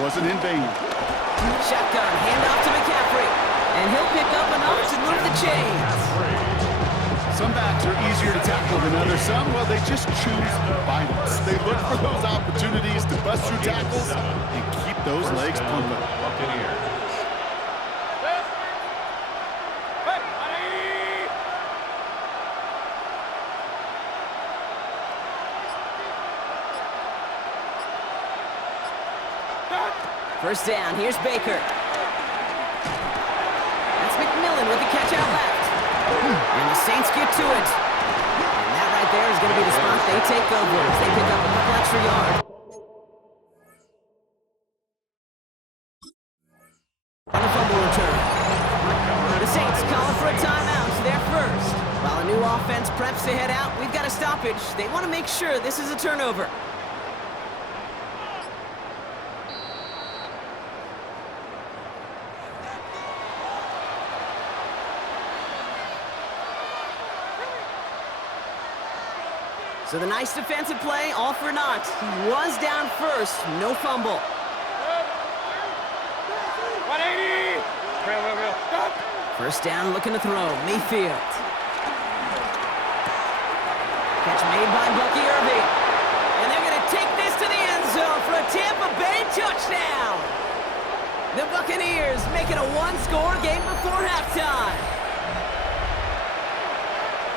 wasn't in vain. Shotgun, handoff to McCaffrey. And he'll pick up enough to move the chains. Some backs are easier to tackle than others. Some, well, they just choose violence. They look for those opportunities to bust through tackles and keep those legs pumping. First down, here's Baker. That's McMillan with the catch out left. And the Saints get to it. And that right there is going to be the spot they take over as they pick up a couple extra yards. On the fumble return. The Saints calling for a timeout. They're first. While a new offense preps to head out, we've got a stoppage. They want to make sure this is a turnover. So the nice defensive play, all for naught. He was down first, no fumble. 180! Real. First down, looking to throw. Mayfield. Catch made by Bucky Irving. And they're going to take this to the end zone for a Tampa Bay touchdown. The Buccaneers make it a one-score game before halftime.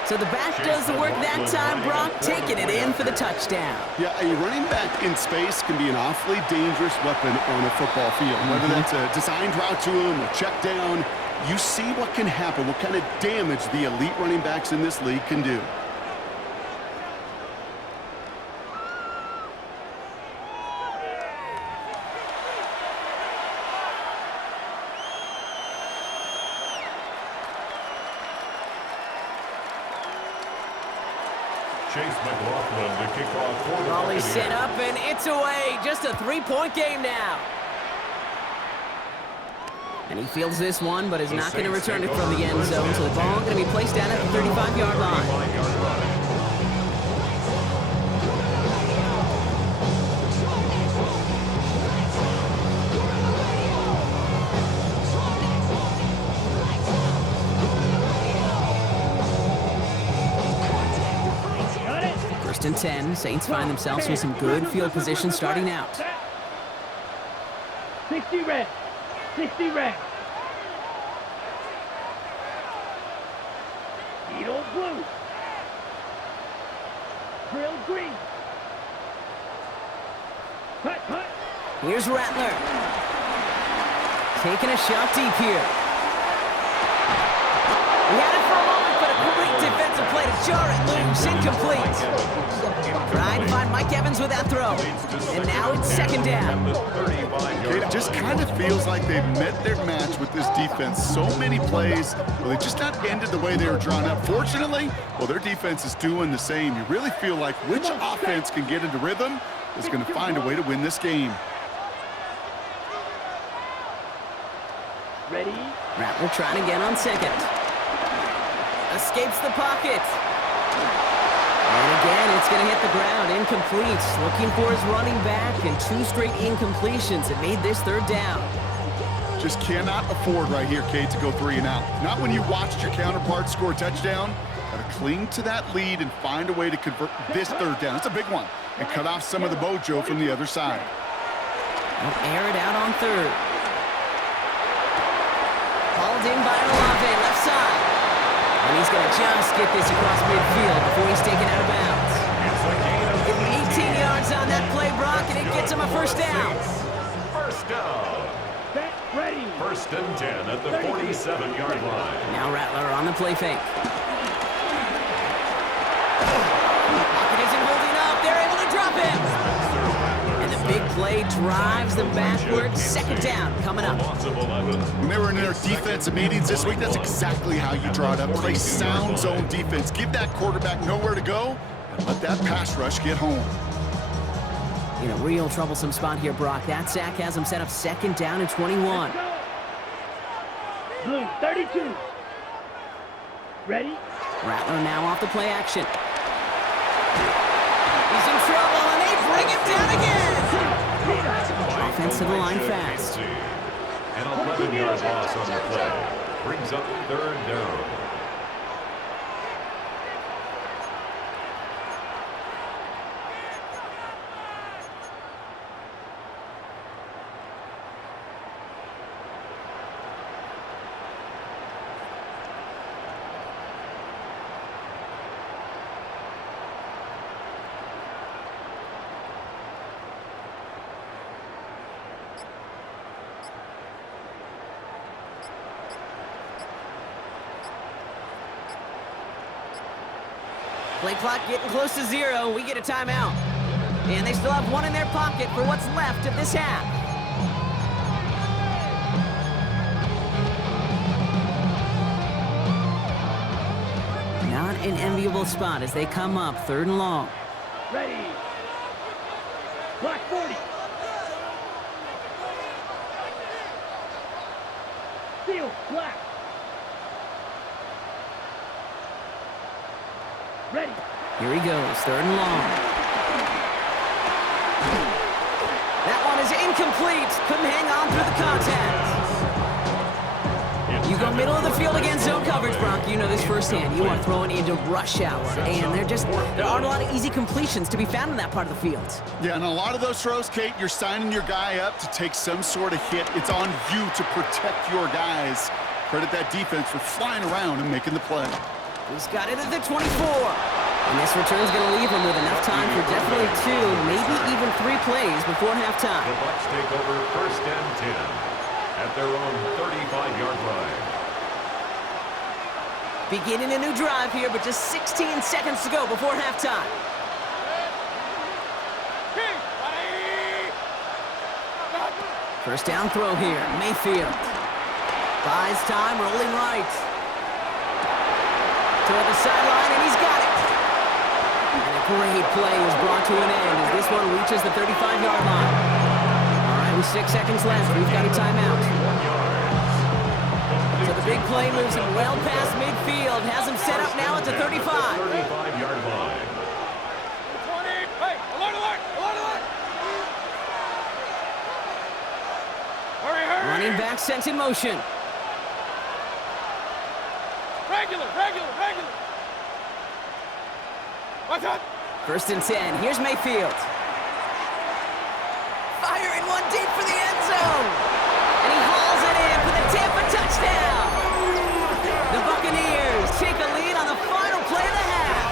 So the back does the work that time, Brock, taking it in for the touchdown. Yeah, a running back in space can be an awfully dangerous weapon on a football field. Whether that's a designed route to him, a check down, you see what can happen, what kind of damage the elite running backs in this league can do. Volley set up, and it's away. Just a three-point game now. And he fields this one, but is not going to return it from the end zone. So the ball going to be placed down at the 35-yard line. First and 10, Saints find themselves with some good field position starting out. 60 red. 60 red. Needle blue. Grill green. Cut. Here's Rattler. Taking a shot deep here. He had it for a moment, but a great defensive play to jar it loose. Incomplete. Trying to find Mike Evans with that throw. And now it's second down. It just kind of feels like they've met their match with this defense. So many plays, well, they just not ended the way they were drawn up. Fortunately, well, their defense is doing the same. You really feel like which offense can get into rhythm is going to find a way to win this game. Ready? Rattler trying again on second. Escapes the pocket. And again, it's going to hit the ground. Incomplete. Looking for his running back, and two straight incompletions. It made this third down. Just cannot afford right here, Kate, to go 3 and out. Not when you watched your counterpart score a touchdown. Got to cling to that lead and find a way to convert this third down. It's a big one. And cut off some of the mojo from the other side. They'll air it out on third. Hauled in by Olave, left side. And he's going to just get this across midfield before he's taken out of bounds. Give him 18 yards on that play, Brock, and it gets him a first down. First down. Set, ready. First and 10 at the 47-yard line. Now Rattler on the play fake. Pocket isn't holding up. They're able to drop him. And the big play drives them backwards. Second down coming up. When they were in their defensive meetings this week, that's exactly how you draw it up. Play sound zone defense. Give that quarterback nowhere to go and let that pass rush get home. In a real troublesome spot here, Brock. That sack has him set up second down and 21. Blue, 32. Ready? Rattler now off the play action. He's in trouble, and they bring him down again. Offense to the line fast. An 11-yard loss on the play. Brings up third down. Play clock getting close to 0. We get a timeout. And they still have one in their pocket for what's left of this half. Not an enviable spot as they come up 3rd and long. Ready. Block 40. Field, black. Ready. Here he goes, 3rd and long. That one is incomplete. Couldn't hang on through the contact. You go middle of the field against zone coverage, Bronk. You know this firsthand. You are throwing into rush hour, and there aren't a lot of easy completions to be found in that part of the field. Yeah, and a lot of those throws, Kate, you're signing your guy up to take some sort of hit. It's on you to protect your guys. Credit that defense for flying around and making the play. He's got it at the 24. And this return's going to leave him with enough time for definitely 2, maybe even 3 plays before halftime. The Bucs take over 1st and 10 at their own 35-yard line. Beginning a new drive here, but just 16 seconds to go before halftime. First down throw here, Mayfield. Buys time, rolling right. Toward the sideline, and he's got it. And a great play was brought to an end as this one reaches the 35-yard line. All right, with 6 seconds left, we've got a timeout. So the big play moves him well past midfield, has him set up now at the 35. 35-yard line. 20. Hey, alert, alert, alert, alert. Hurry, hurry. Running back sent in motion. Regular, regular, regular. Watch out. 1st and 10. Here's Mayfield. Firing one deep for the end zone. And he hauls it in for the Tampa touchdown. The Buccaneers take a lead on the final play of the half.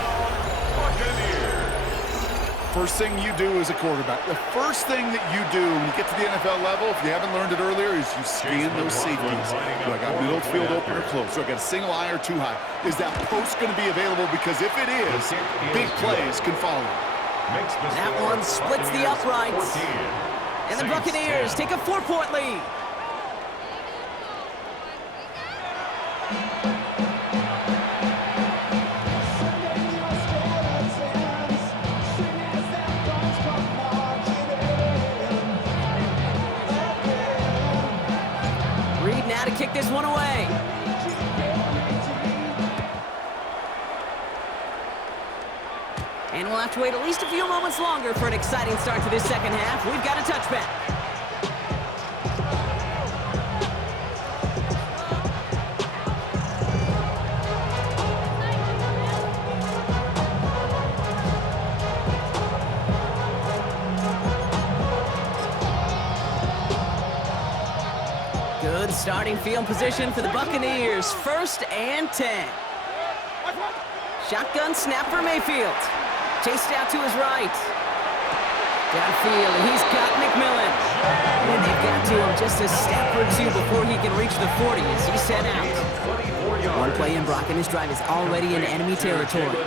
First thing you do as a quarterback, the first thing that you do when you get to the NFL level, if you haven't learned it earlier, is you scan those safeties. Do I got middle field open or close? Do I got a single eye or too high? Is that post going to be available? Because if it is, big plays can follow. That one splits the uprights. And the Buccaneers take a 4-point lead. Now to kick this one away. And we'll have to wait at least a few moments longer for an exciting start to this second half. We've got a touchback. Good starting field position for the Buccaneers. 1st and 10. Shotgun snap for Mayfield. Chased out to his right. Downfield, and he's got McMillan. And they've got to him just a step or 2 before he can reach the 40 as he's set out. One play in, Brock, and his drive is already in enemy territory.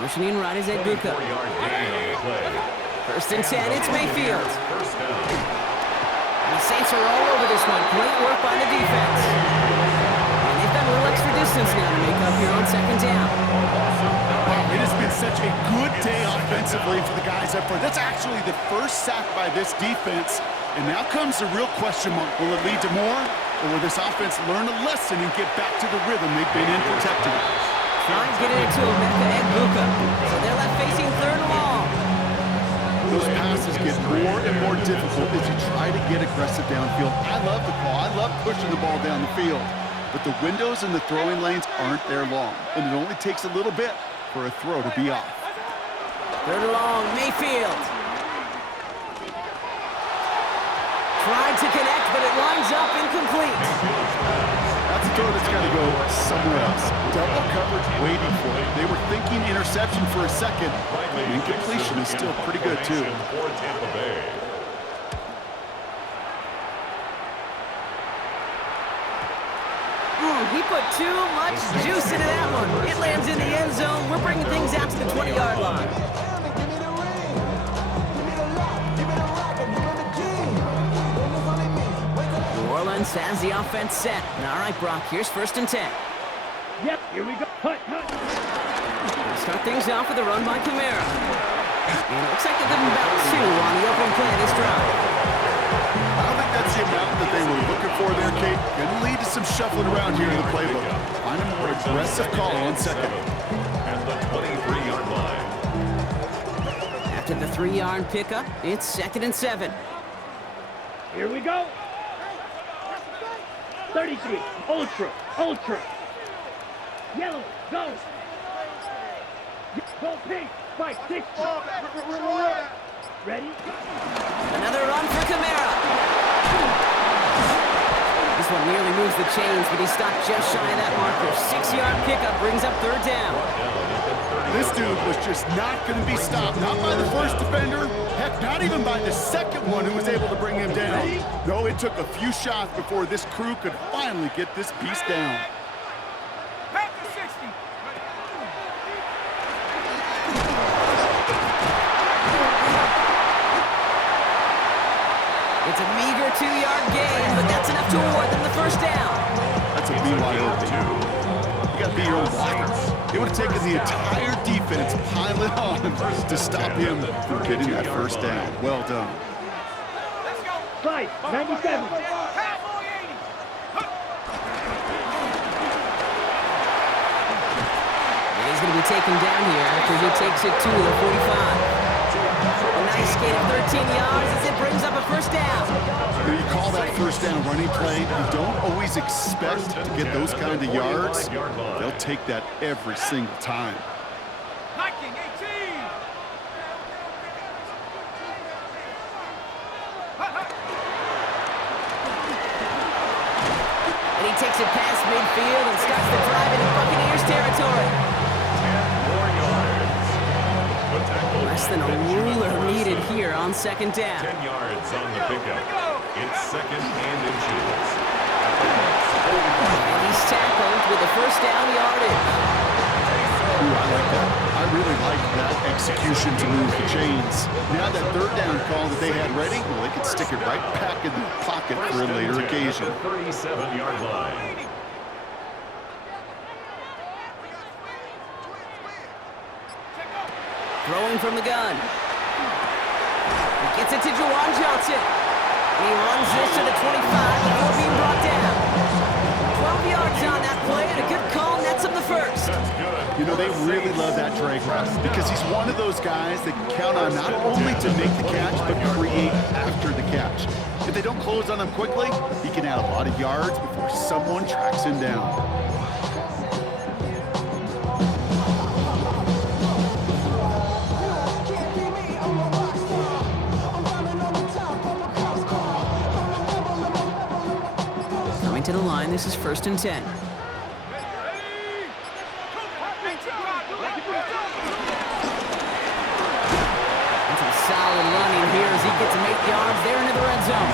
Motioning right is Egbuka. 1st and 10, it's Mayfield. And the Saints are all over this one. Great work by the defense. And they've got a little extra distance now to make up here on 2nd down. It has been such a good day offensively for the guys up front. That's actually the first sack by this defense. And now comes the real question mark. Will it lead to more? Or will this offense learn a lesson and get back to the rhythm they've been in protecting? Trying to get it to Emeka Egbuka. So they're left facing 3rd and long. those passes get more and more difficult as you try to get aggressive downfield. I love the call. I love pushing the ball down the field. But the windows in the throwing lanes aren't there long, and it only takes a little bit for a throw to be off. Third and long, Mayfield. Tried to connect, but it lines up incomplete. That's a throw that's got to go somewhere else. Double coverage waiting for it. They were thinking interception for a second. The incompletion is still pretty good, too. He put too much juice into that one. It lands in the end zone. We're bringing things out to the 20-yard line. New Orleans has the offense set. All right, Brock, here's 1st and 10. Yep, here we go. Hut. Start things off with a run by Kamara. And it looks like they're giving about 2 on the opening play of this drive. I don't think that's the amount that they were looking for there, Kate. Going to lead to some shuffling around here in the playbook. Find a more aggressive call on second. At the 23-yard line. After the 3-yard pickup, it's 2nd and 7. Here we go. 33. Ultra. Yellow, go. Go pink. 5, 6. Ready? Another run for Kamara. This one nearly moves the chains, but he stopped just shy of that marker. 6-yard pickup brings up 3rd down. This dude was just not going to be stopped. Not by the first defender. Heck, not even by the second one who was able to bring him down. No, it took a few shots before this crew could finally get this beast down. Back to 60. It's a meager 2-yard gain, but that's enough to award them the 1st down. That's a BYOB. You got to be your own blocker. It would have taken the entire defense piling on to stop him from getting that 1st down. Well done. Let's go. 5, 97. Cowboy 80. And he's going to be taken down here after he takes it to the 45. A nice gain of 13 yards as it brings up a 1st down. When you call that 1st down running play, you don't always expect to get those kind of yards. They'll take that every single time. Hiking 18. And he takes it past midfield and starts the drive into Buccaneers territory. 10 more yards. The tackle Less than a ruler needed here on 2nd down. 10 yards on the pickup. It's 2nd and inches. And he's tackled with the 1st down yardage. Ooh, I like that. I really like that execution to move the chains. Now that 3rd down call that they had ready, well, they could stick it right back in the pocket for a later occasion. 37-yard line. Throwing from the gun. He gets it to Juwan Johnson. And he runs this to the 25 before being brought down. 12 yards on that play and a good call nets him the 1st. You know, they really love that drag route because he's one of those guys that can count on not only to make the catch, but create after the catch. If they don't close on him quickly, he can add a lot of yards before someone tracks him down. Coming to the line, this is 1st and 10. Solid running here as he gets him 8 yards there into the red zone.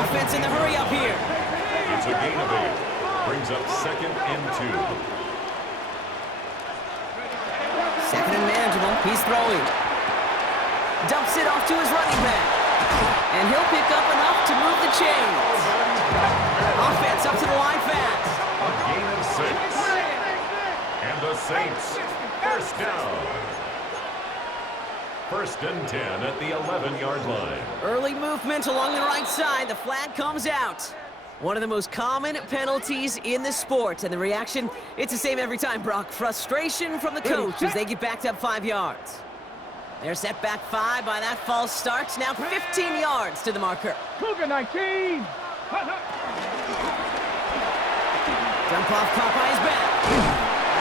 Offense in the hurry up here. It's a gain of 8. Brings up 2nd and 2. 2nd and manageable. He's throwing. Dumps it off to his running back. And he'll pick up enough to move the chains. Offense up to the line fast. A gain of 6. And the Saints, 1st down. 1st and 10 at the 11-yard line. Early movement along the right side. The flag comes out. One of the most common penalties in the sport. And the reaction, it's the same every time, Brock. Frustration from the coach as they get backed up 5 yards. They're set back 5 by that false start. Now 15 yards to the marker. Cougar 19. Jump off caught by his back.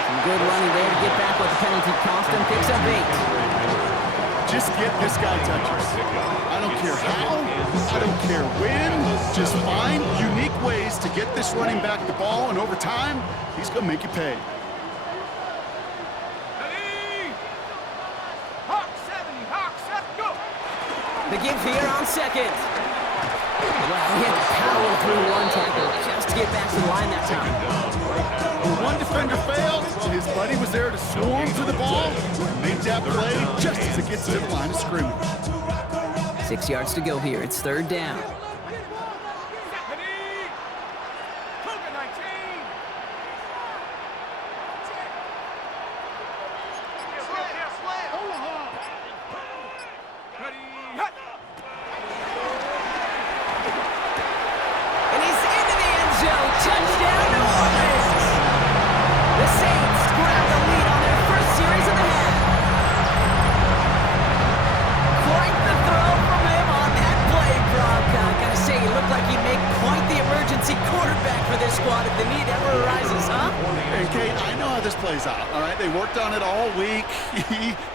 Some good running there to get back what the penalty cost him. Picks up 8. Just get this guy touches. I don't care how, I don't care when. Just find unique ways to get this running back the ball, and over time, he's going to make you pay. The give here on second. Well, he had to power through one tackle just to get back to the line that time. One defender failed, and his buddy was there to swarm to the ball and make that play just as it gets to the line of scrimmage. 6 yards to go here. It's third down. And he's into the end zone. Touchdown, New Orleans! The Saints grab the lead on their first series of the half. Quite the throw from him on that play, Brock. Gotta say, he looked like he'd make quite the emergency quarterback for this squad if the need ever arises, huh? Hey, Kate, I know how this plays out, all right? They worked on it all week.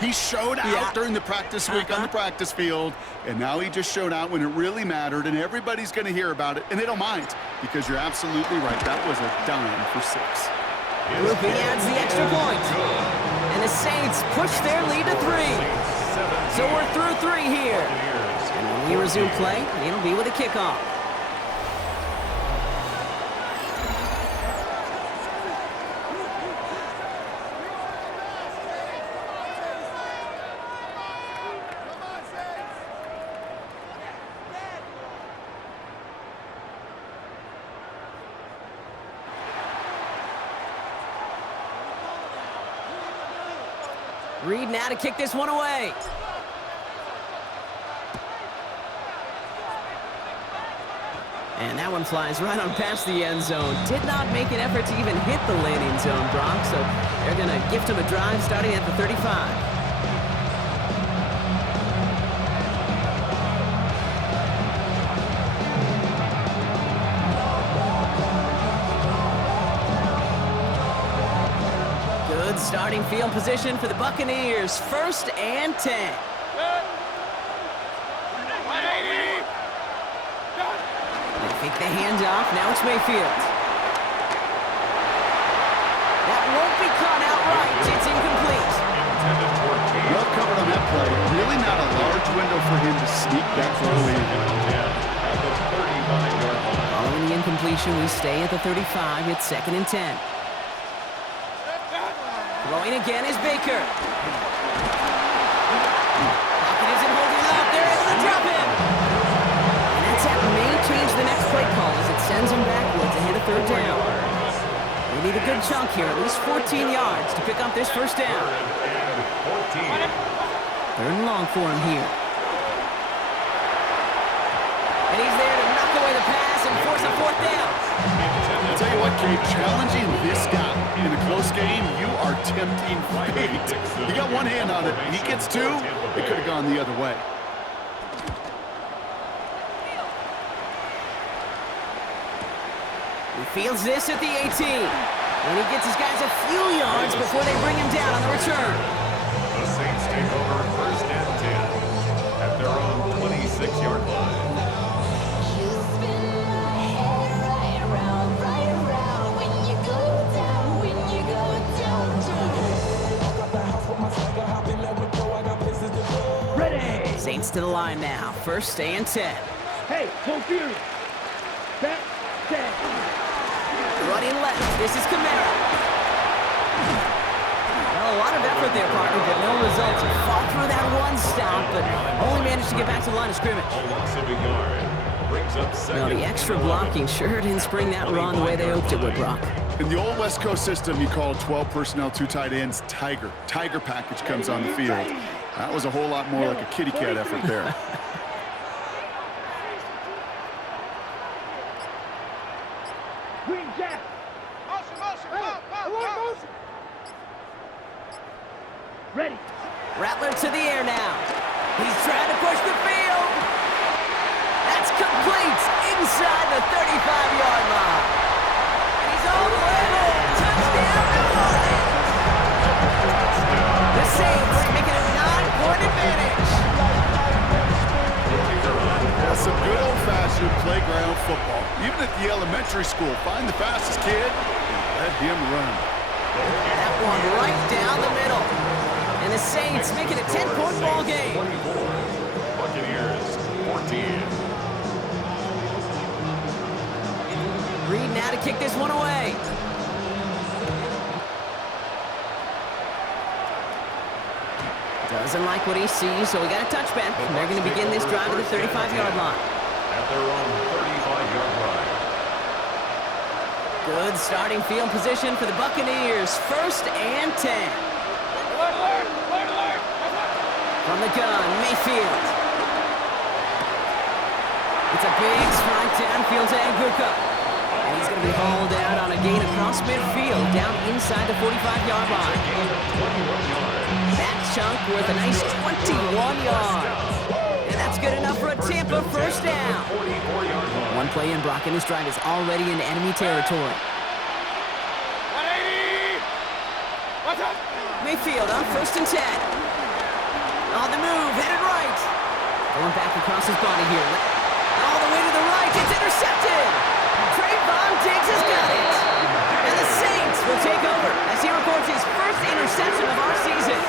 He showed out during the practice week on the practice field, and now he just showed out when it really mattered, and everybody's going to hear about it, and they don't mind, because you're absolutely right. That was a dime for 6. Lupe adds the extra point. And the Saints push their lead to 3. So we're through 3 here. And when we resume play, it'll be with a kickoff. Reed now to kick this one away. And that one flies right on past the end zone. Did not make an effort to even hit the landing zone, Brock, so they're going to gift him a drive starting at the 35. Starting field position for the Buccaneers. 1st and 10. They take the handoff. Now it's Mayfield. That won't be caught outright. It's incomplete. Well covered on that play. Really not a large window for him to sneak that throw in. Following the incompletion, we stay at the 35. It's 2nd and 10. Throwing again is Baker. Pocket isn't holding up. They're able to drop him. And that tap may change the next play call as it sends him backwards ahead of 3rd down. They need a good chunk here, at least 14 yards to pick up this 1st down. 3rd and long for him here. And he's there to knock away the pass and force a 4th down. I'll tell you what, Kate, challenging this guy in a close game, you are tempting fate. He got one hand on it. He gets 2. It could have gone the other way. He fields this at the 18. And he gets his guys a few yards before they bring him down on the return. The Saints take over 1st and 10 at their own 26-yard line. Saints to the line now. 1st and 10. Hey, confused. Set, set. Running left. This is Kamara. Well, a lot of effort there, partner, but no results. He fought through that one stop, but only managed to get back to the line of scrimmage. A loss of a yard. Brings up 2nd. Well, the extra blocking sure didn't spring that run the way they hoped it would, Brock. In the old West Coast system, you call 12 personnel, 2 tight ends, Tiger. Tiger package comes on the field. That was a whole lot more like a kitty cat effort there. Green Jack. Motion, motion, motion. Ready. Rattler to the air now. He's trying to push the field. That's complete inside the 35-yard line. And he's all the way home. Touchdown, New Orleans. The Saints making a 9-point advantage. That's some good old-fashioned playground football. Even at the elementary school, find the fastest kid and let him run. That one right down the middle. And the Saints making a 10-point ball game. 24. Buccaneers 14. Reed now to kick this one away. Doesn't like what he sees, so we got a touchback. And they're going to begin this drive at the 35-yard line. At their own 35-yard line. Good starting field position for the Buccaneers. 1st and 10. Alert, alert, alert, alert. From the gun, Mayfield. It's a big strike downfield to Aguka. And he's going to be hauled out on a gain across midfield down inside the 45-yard line. That chunk worth a nice 21 yards. And that's good enough for a Tampa 1st down. One play in, Brock, and his drive is already in enemy territory. 180. What's up? Mayfield on 1st and 10. On the move, headed right. Going back across his body here. All the way to the right, it's intercepted. Trayvon Diggs has got it. And the Saints will take over as he records his 1st interception of our season.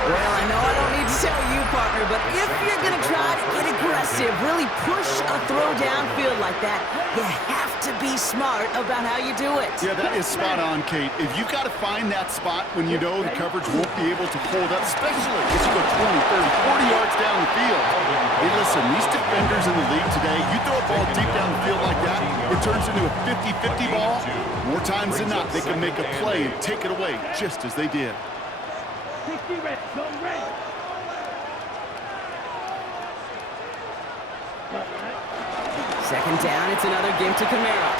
Well, I know I don't need to tell you, partner, but if you're going to try to get aggressive, really push a throw downfield like that, you have to be smart about how you do it. Yeah, that is spot on, Kate. If you've got to find that spot when you know the coverage won't be able to hold up, especially if you go 20, 30, 40 yards down the field. Hey, listen, these defenders in the league today, you throw a ball deep down the field like that, it turns into a 50-50 ball. More times than not, they can make a play and take it away, just as they did. 60 red, go red. Second down, it's another give to Kamara.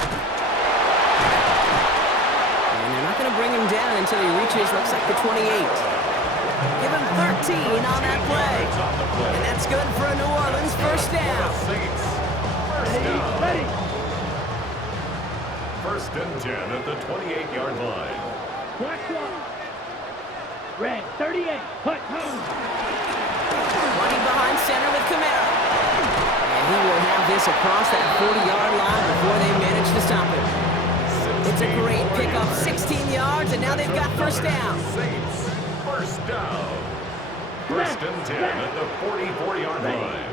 And they're not going to bring him down until he reaches, looks like the 28. Give him 13 on that play. And that's good for a New Orleans 1st down. Saints. 1st down. Ready. 1st and 10 at the 28-yard line. Black one. Red, 38. Hut, home. Running behind center with Kamara. And he will have this across that 40-yard line before they manage to stop it. It's a great pickup, 16 yards, and now they've got 1st down. Saints. 1st down. 1st and 10 at the 44-yard line.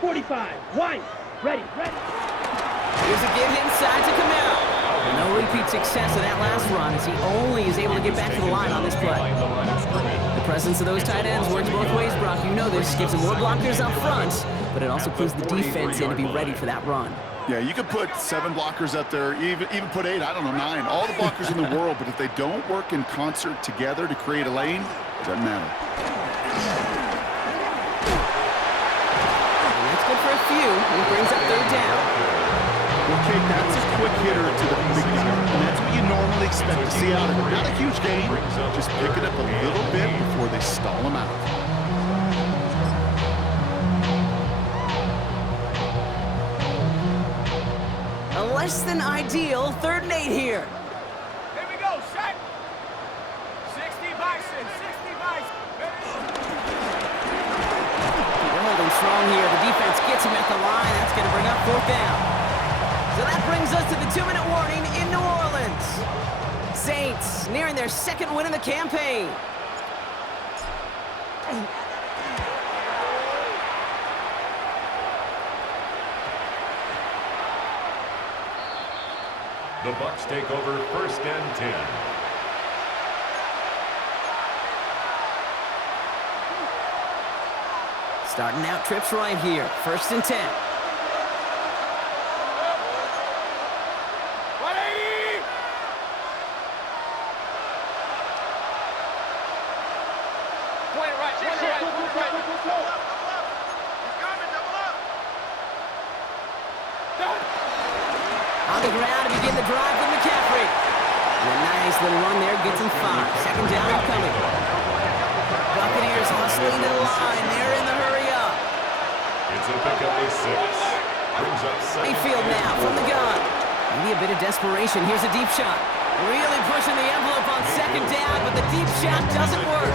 45. White. Ready, ready. Here's a give inside to Kamara. No repeat success of that last run as he only is able to get back to the line on this play. The presence of those tight ends works both ways, Brock. You know this. Gives them more blockers up front, but it also clues the defense in to be ready for that run. Yeah, you could put 7 blockers up there, even put 8, I don't know, 9. All the blockers in the world, but if they don't work in concert together to create a lane, it doesn't matter. And that's good for a few. It brings up 3rd down. Well, Kate, that's a quick hitter to the big guy, and that's what you normally expect to see out of him. Not a huge game, just pick it up a little bit before they stall him out. A less than ideal 3rd and 8 here. Here we go, set. 60 Bison, 60 Bison. They're holding strong here. The defense gets him at the line. That's going to bring up 4th down. So that brings us to the 2-minute warning in New Orleans. Saints nearing their 2nd win in the campaign. The Bucs take over 1st and 10. Starting out trips right here. 1st and 10. 180. Point it right, point it right, point it right. Done. On the ground to begin the drive with McCaffrey. And a nice little run there gets him 5. 2nd down incoming. Buccaneers hustling to the line. They're in the hurry up. It's a pickup of 6. Brings up second. Mayfield now from the gun. Maybe a bit of desperation. Here's a deep shot. Really pushing the envelope on second down, but the deep shot doesn't work.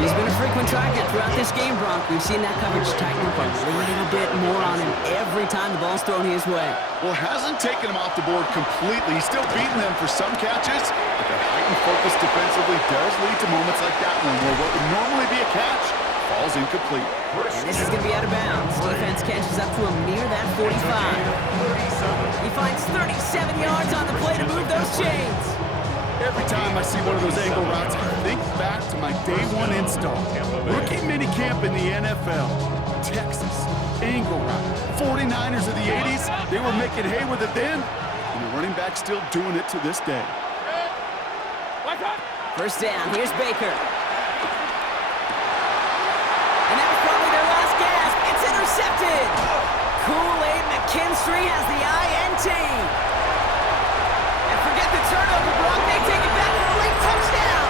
He's been a frequent target throughout this game, Bronk. We've seen that coverage tighten up a little bit more on him every time the ball's thrown his way. Well, hasn't taken him off the board completely. He's still beating them for some catches, but that heightened focus defensively does lead to moments like that one where what would normally be a catch falls incomplete. And this is going to be out of bounds. Defense catches up to him near that 45. He finds 37 yards on the play to move those chains. Every time I see one of those angle routes, I think back to my day one install. Rookie minicamp in the NFL. Texas, angle route. 49ers of the 80s, they were making hay with it then, and the running back still doing it to this day. First down, here's Baker. And that was probably their last gasp. It's intercepted. Kool-Aid McKinstry has the INT. And forget the turnover, Brock. They take it back for a late touchdown.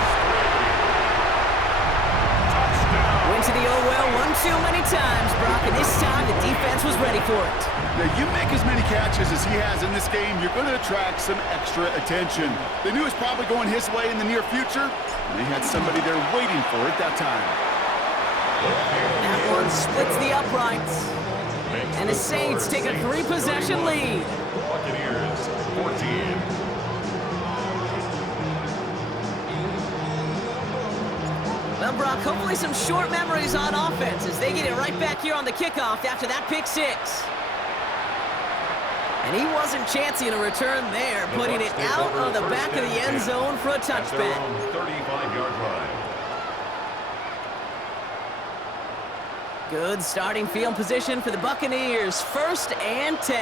Went to the oh well one too many times, Brock, and this time the defense was ready for it. Now, you make as many catches as he has in this game, you're going to attract some extra attention. They knew it was probably going his way in the near future, and they had somebody there waiting for it that time. That one splits the uprights. And the Saints take a 3-possession lead. Buccaneers 14. Well, Brock, hopefully some short memories on offense as they get it right back here on the kickoff after that pick 6. And he wasn't chancing a return there, putting it out of the back of the end zone for a touchback. 35-yard line. Good starting field position for the Buccaneers. 1st and 10.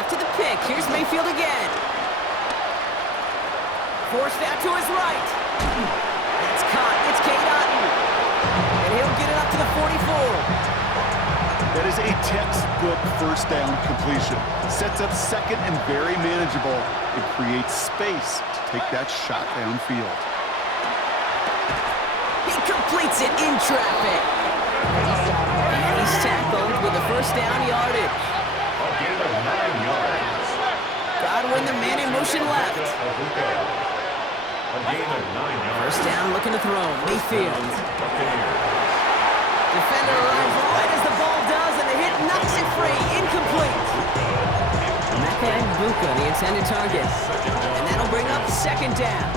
After the pick, here's Mayfield again. Forced out to his right. That's caught. It's Cade Otton. And he'll get it up to the 44. That is a textbook first down completion. Sets up second and very manageable. It creates space to take that shot downfield. He completes it in traffic. And he's tackled with a first down yardage. A gain of 9 yards. Godwin, the man in motion left. A gain of 9 yards. First down, looking to throw. Mayfield. Buccaneers. Defender arrives right as the ball does, and the hit knocks it free. Incomplete. Mecca and Buka, the intended target. And that'll bring up 2nd down.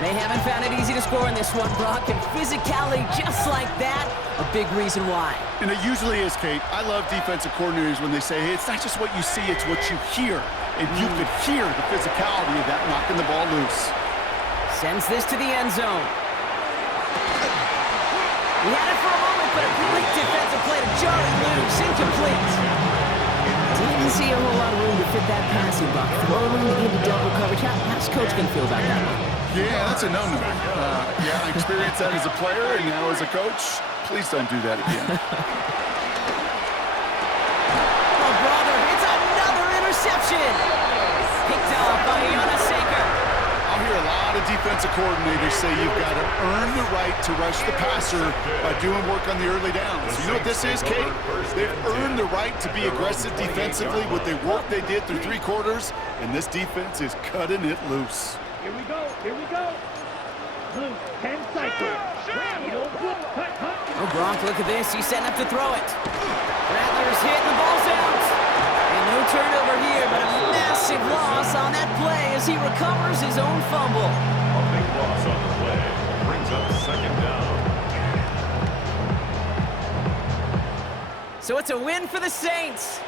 They haven't found it easy to score in this one, Brock, and physicality just like that, a big reason why. And it usually is, Kate. I love defensive coordinators when they say, hey, it's not just what you see, it's what you hear. And you could hear the physicality of that knocking the ball loose. Sends this to the end zone. He had it for a moment, but a great defensive play to jar it loose. Incomplete. Didn't see a whole lot of room to fit that passing, Buck. Throwing into double coverage. How's Coach going to feel about that one? Yeah, that's a no-no. Yeah, I experienced that as a player, and now as a coach, please don't do that again. Oh, brother, it's another interception. Picked off by Saker. I'll hear a lot of defensive coordinators say you've got to earn the right to rush the passer by doing work on the early downs. You know what this is, Kate? They've earned the right to be aggressive defensively with the work they did through 3 quarters, and this defense is cutting it loose. Here we go. Here we go. Blue, 10 cycles. Oh, Gronk, look at this. He's setting up to throw it. Rattler's hit and the ball's out. And no turnover here, but a massive loss on that play as he recovers his own fumble. A big loss on the play. Brings up 2nd down. So it's a win for the Saints.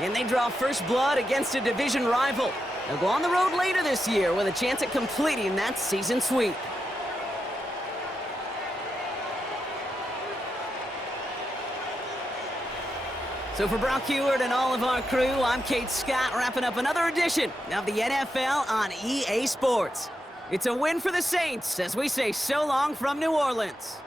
And they draw first blood against a division rival. They'll go on the road later this year with a chance at completing that season sweep. So for Brock Heward and all of our crew, I'm Kate Scott, wrapping up another edition of the NFL on EA Sports. It's a win for the Saints as we say so long from New Orleans.